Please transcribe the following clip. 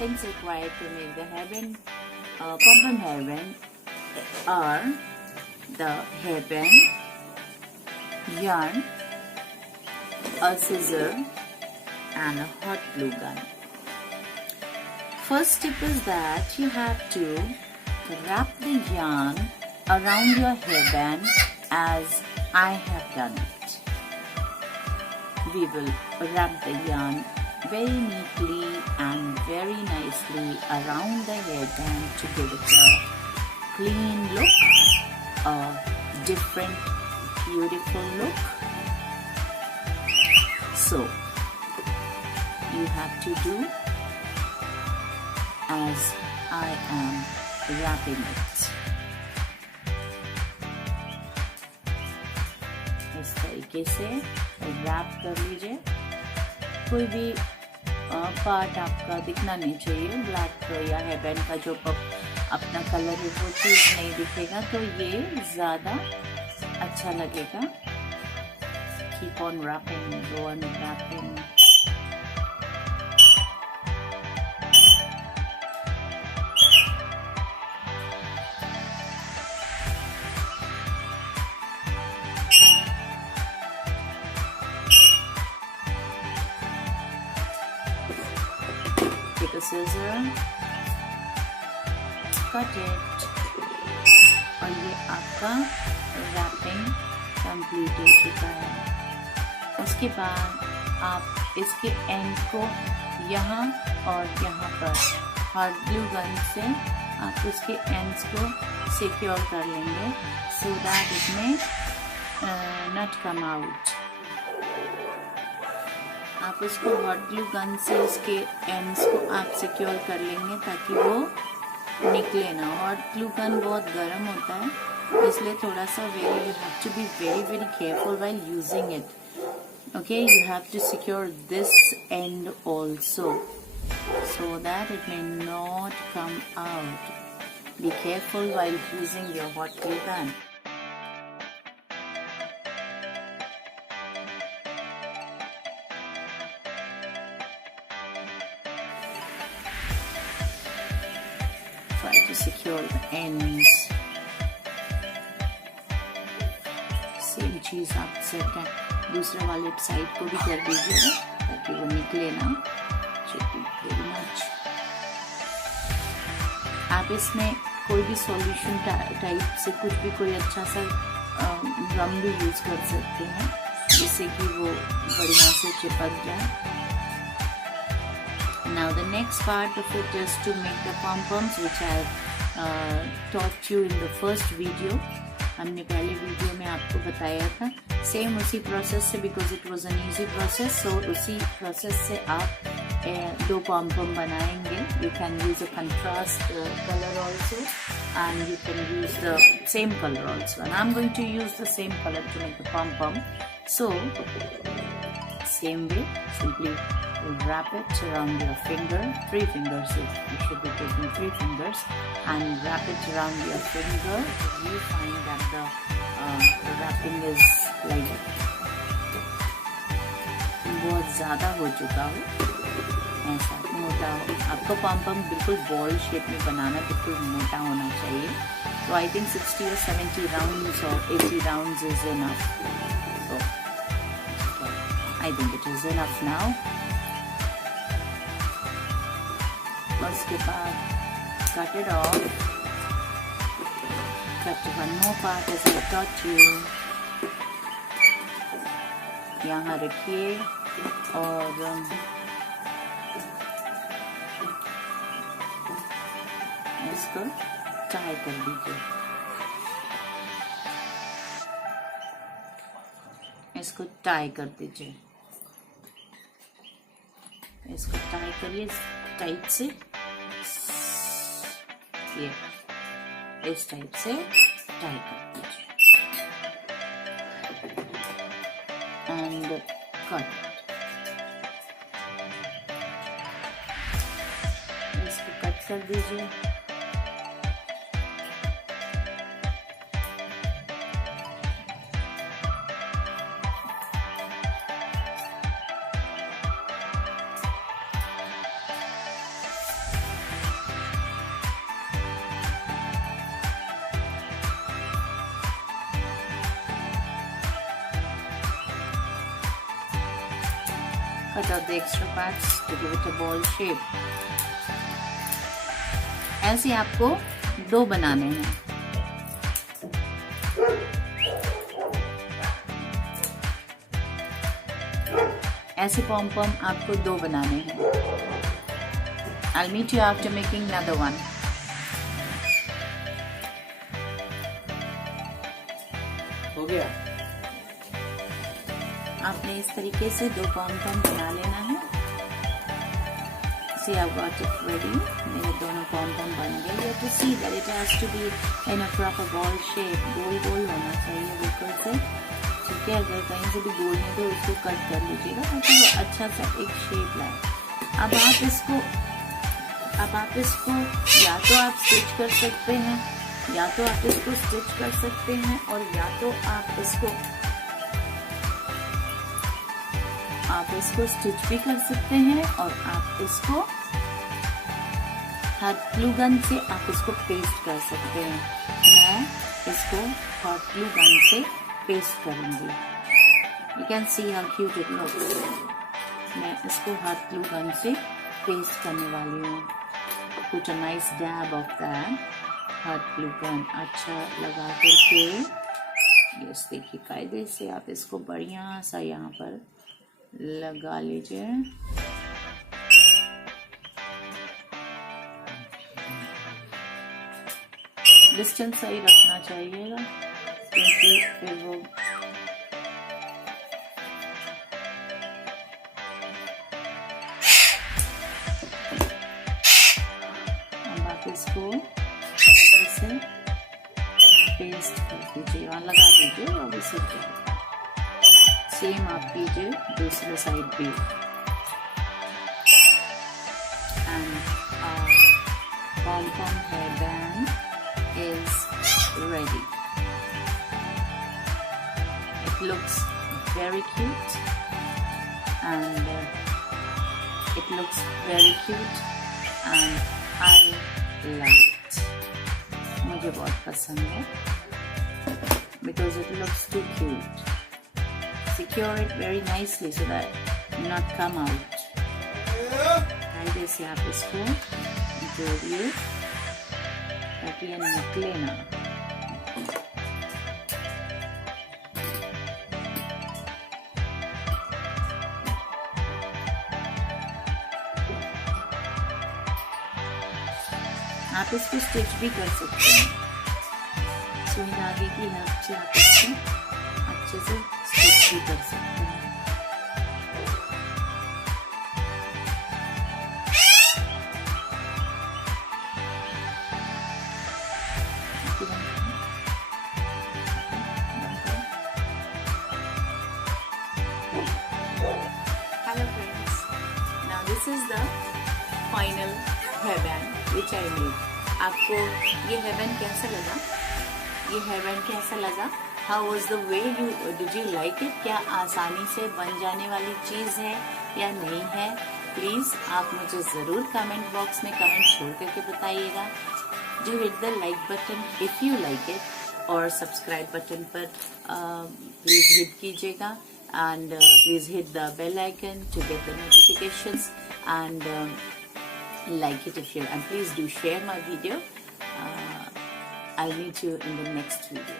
things required to make the hairband, pom-pom hairband are the hairband, yarn, a scissor and a hot glue gun. First tip is that you have to wrap the yarn around your hairband as I have done it. We will wrap the yarn very neatly and very nicely around the hairband to give it a clean look, a different, beautiful look. So, you have to do as I am wrapping it. इस तरीके से rap कर लीजिए. कोई भी part आपका दिखना नहीं चाहिए. ब्लैक या हेयरबैंड का जो अपना कलर है वो चीज़ नहीं दिखेगा तो ये ज़्यादा अच्छा लगेगा. Keep on wrapping, go on wrapping. Take a scissor, cut it, और ये आपका wrapping complete हो चुका है. उसके बाद आप इसके एंड को यहाँ और यहाँ पर हॉट ग्लू गन से आप उसके एंड्स को सिक्योर कर लेंगे so that it may not come out. आप उसको हॉट ग्लू गन से उसके एंड्स को आप सिक्योर कर लेंगे ताकि वो निकले ना. हॉट ग्लू गन बहुत गर्म होता है इसलिए थोड़ा सा you have to be very careful while using it. Okay, you have to secure this end also so that it may not come out. Be careful while using your hot glue gun. Try to secure the ends. Same चीज आप set दूसरे वाले side को भी कर दीजिएगा ताकि वो निकले ना. Very much. आप इसमें कोई भी सॉल्यूशन टाइप से कुछ भी कोई अच्छा सा गम भी यूज कर सकते हैं जिससे कि वो बढ़िया से चिपक जाए. Now the next part of it is to make the pom-poms which I have taught you in the first video. हमने पहले वीडियो में आपको बताया था. सेम उसी प्रोसेस से because it was an easy process. So उसी प्रोसेस से आप दो पॉम-पॉम बनाएंगे. You can use a contrast colour also and you can use the same colour also. And I am going to use the same colour to make the pompom. So same way simply wrap it around your finger. 3 fingers, you should be taking 3 fingers and wrap it around your finger. You find that the wrapping is like बहुत ज़्यादा हो चुका हो, ऐसा मोटा हो. आपको pom-pom बिल्कुल बॉल शेप में बनाना, बिल्कुल मोटा होना चाहिए. So I think 60 or 70 rounds or 80 rounds is enough. So I think it is enough now. उसके बाद cut it off. Cut one more part as I taught you. यहाँ रखिए और इसको टाई कर दीजिए. इसको टाई कर दीजिए. इसको टाई करिए टाइट से. ये इस टाइप से टाई कर दीजिए एंड कट. इसको कट कर दीजिए. cut out the extra parts to give it a ball shape. ऐसे आपको 2 बनाने हैं। ऐसे पॉम-पॉम आपको 2 बनाने हैं। I'll meet you after making another one. हो गया। आपने इस तरीके से 2 पॉम-पॉम बना लेना है। See, I've got it ready. मेरे दोनों पॉम-पॉम बन गए। You have to see that it has to be in a proper ball shape. गोल होना चाहिए बिल्कुल से। ठीक है, अगर कहीं से भी गोल नहीं तो उसको कट कर लीजिएगा ताकि वो अच्छा सा एक शेप लाए। अब आप इसको या तो आप स्टिच कर सकते हैं, या तो आप इसको स्टिच कर सकते हैं, और या तो आप इसको स्टिच भी कर सकते हैं, और आप इसको हॉट ग्लू गन से आप इसको पेस्ट कर सकते हैं। मैं इसको हॉट ग्लू गन से पेस्ट करूंगी। You can see how cute it looks. मैं इसको हॉट ग्लू गन से पेस्ट करने वाली हूँ। Put a nice dab of that hot glue gun अच्छा लगा करके, यस देखिए कायदे से आप इसको बढ़िया सा यहाँ पर लगा लीजिए। डिस्टेंस सही रखना चाहिएगा क्योंकि फिर वो इसको ऐसे पेस्ट कर दीजिए, वहाँ लगा दीजिए, और इसी सेम आप कीजिए दूसरे साइड भी। And pompom hairband is ready. It looks very cute and I love it. मुझे बहुत पसंद है because it looks too cute. Secure it very nicely so that not come out. कायदे से आप इसको जोड़िए ताकि ये निकले ना। आप इसको स्टिच भी कर सकते हैं, सुई धागे की हेल्प से आप इसको अच्छे से स्टिच भी कर सकते हैं। Hello friends, now this is the final hairband which I made. आपको ये hairband कैसा लगा? How was the way did you like it? क्या आसानी से बन जाने वाली चीज है या नहीं है? प्लीज आप मुझे जरूर कमेंट बॉक्स में कमेंट छोड़ करके बताइएगा। Do hit the like button if you like it, और सब्सक्राइब बटन पर प्लीज हिट कीजिएगा, and please hit the bell icon to get the notifications, and like it if you, and please do share my video. I'll meet you in the next video.